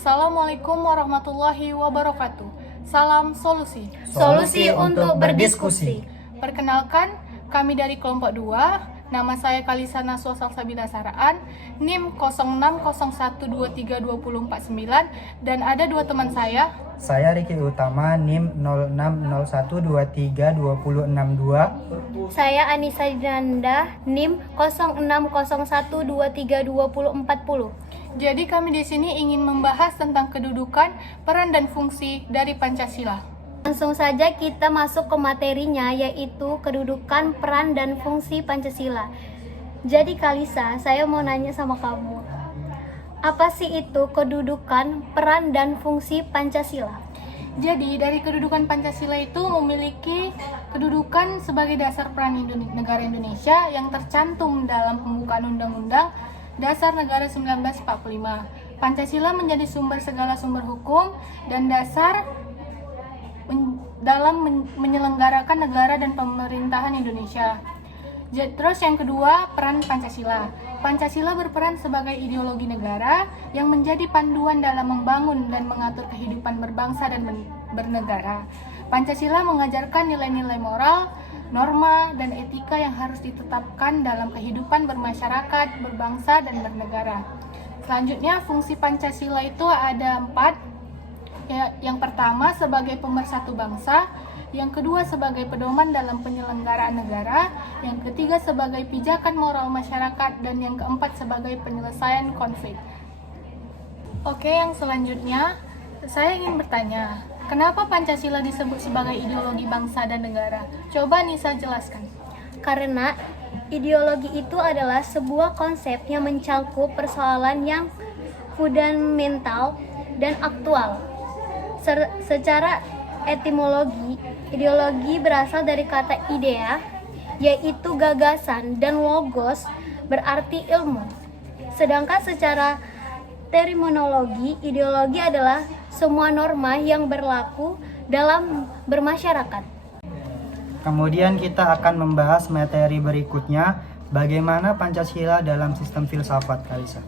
Assalamualaikum warahmatullahi wabarakatuh. Salam solusi. Solusi untuk berdiskusi. Perkenalkan, kami dari kelompok 2. Nama saya Kalisa Naswa Salsabila Saraan, NIM 0601232049, dan ada dua teman saya. Saya Riki Utama, NIM 0601232062. Saya Anissa Janda, NIM 0601232040. Jadi kami di sini ingin membahas tentang kedudukan, peran dan fungsi dari Pancasila. Langsung saja kita masuk ke materinya, yaitu kedudukan, peran, dan fungsi Pancasila. Jadi Kalisa, saya mau nanya sama kamu, apa sih itu kedudukan, peran, dan fungsi Pancasila? Jadi dari kedudukan Pancasila itu memiliki kedudukan sebagai dasar peran negara Indonesia yang tercantum dalam pembukaan Undang-Undang Dasar Negara 1945. Pancasila menjadi sumber segala sumber hukum dan dasar dalam menyelenggarakan negara dan pemerintahan Indonesia. Terus yang kedua, peran Pancasila. Pancasila berperan sebagai ideologi negara yang menjadi panduan dalam membangun dan mengatur kehidupan berbangsa dan bernegara. Pancasila mengajarkan nilai-nilai moral, norma, dan etika yang harus ditetapkan dalam kehidupan bermasyarakat, berbangsa, dan bernegara. Selanjutnya, fungsi Pancasila itu ada 4. Yang pertama sebagai pemersatu bangsa, yang kedua sebagai pedoman dalam penyelenggaraan negara, yang ketiga sebagai pijakan moral masyarakat, dan yang keempat sebagai penyelesaian konflik. Oke, yang selanjutnya saya ingin bertanya, kenapa Pancasila disebut sebagai ideologi bangsa dan negara? Coba Nisa jelaskan. Karena ideologi itu adalah sebuah konsep yang mencakup persoalan yang fundamental dan aktual. Secara etimologi, ideologi berasal dari kata idea, yaitu gagasan, dan logos berarti ilmu. Sedangkan secara terminologi, ideologi adalah semua norma yang berlaku dalam bermasyarakat. Kemudian kita akan membahas materi berikutnya, bagaimana Pancasila dalam sistem filsafat, Kalisa.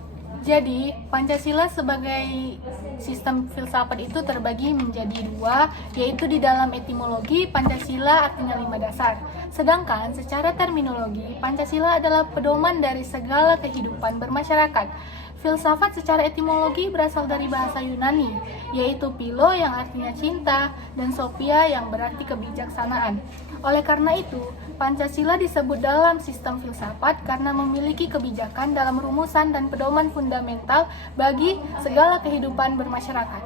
Jadi, Pancasila sebagai sistem filsafat itu terbagi menjadi 2, yaitu di dalam etimologi, Pancasila artinya 5 dasar. Sedangkan secara terminologi, Pancasila adalah pedoman dari segala kehidupan bermasyarakat. Filsafat secara etimologi berasal dari bahasa Yunani, yaitu philo yang artinya cinta, dan sophia yang berarti kebijaksanaan. Oleh karena itu, Pancasila disebut dalam sistem filsafat karena memiliki kebijakan dalam rumusan dan pedoman fundamental bagi segala kehidupan bermasyarakat.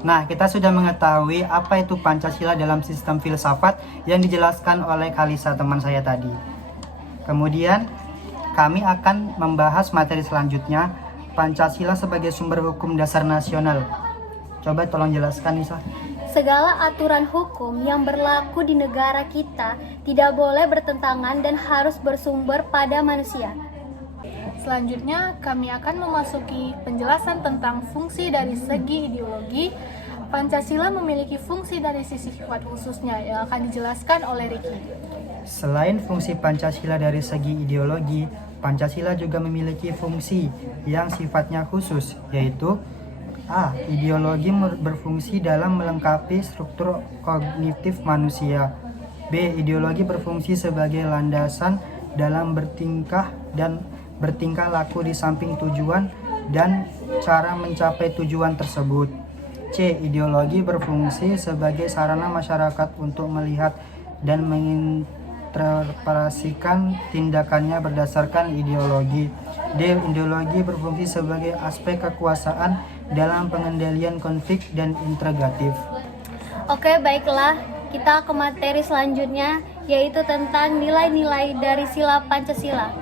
Nah, kita sudah mengetahui apa itu Pancasila dalam sistem filsafat yang dijelaskan oleh Kalisa teman saya tadi. Kemudian, kami akan membahas materi selanjutnya, Pancasila sebagai sumber hukum dasar nasional. Coba tolong jelaskan, Nisa. Segala aturan hukum yang berlaku di negara kita tidak boleh bertentangan dan harus bersumber pada manusia. Selanjutnya, kami akan memasuki penjelasan tentang fungsi dari segi ideologi. Pancasila memiliki fungsi dari sisi sifat khususnya yang akan dijelaskan oleh Riki. Selain fungsi Pancasila dari segi ideologi, Pancasila juga memiliki fungsi yang sifatnya khusus, yaitu A. Ideologi berfungsi dalam melengkapi struktur kognitif manusia. B. Ideologi berfungsi sebagai landasan dalam bertingkah laku di samping tujuan dan cara mencapai tujuan tersebut. C. Ideologi berfungsi sebagai sarana masyarakat untuk melihat dan menginterpretasikan tindakannya berdasarkan ideologi. D. Ideologi berfungsi sebagai aspek kekuasaan dalam pengendalian konflik dan integratif. Oke, baiklah, kita ke materi selanjutnya, yaitu tentang nilai-nilai dari sila Pancasila.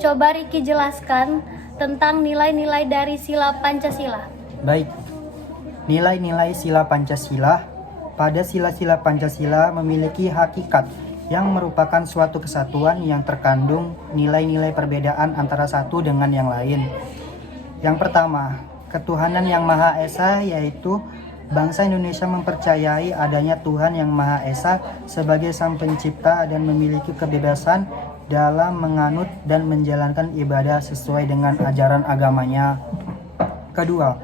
Coba Riki jelaskan tentang nilai-nilai dari sila Pancasila. Baik, nilai-nilai sila Pancasila. Pada sila-sila Pancasila memiliki hakikat yang merupakan suatu kesatuan yang terkandung nilai-nilai perbedaan antara satu dengan yang lain. Yang pertama, ketuhanan yang Maha Esa, yaitu bangsa Indonesia mempercayai adanya Tuhan yang Maha Esa sebagai Sang Pencipta dan memiliki kebebasan dalam menganut dan menjalankan ibadah sesuai dengan ajaran agamanya. Kedua,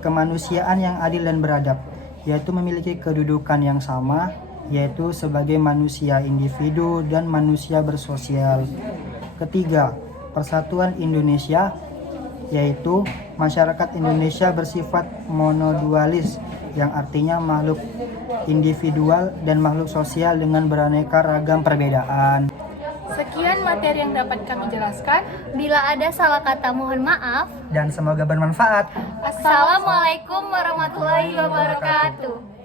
kemanusiaan yang adil dan beradab, yaitu memiliki kedudukan yang sama, yaitu sebagai manusia individu dan manusia bersosial. Ketiga, persatuan Indonesia, yaitu masyarakat Indonesia bersifat monodualis, yang artinya makhluk individual dan makhluk sosial dengan beraneka ragam perbedaan. Sekian materi yang dapat kami jelaskan. Bila ada salah kata mohon maaf. Dan semoga bermanfaat. Assalamualaikum warahmatullahi wabarakatuh.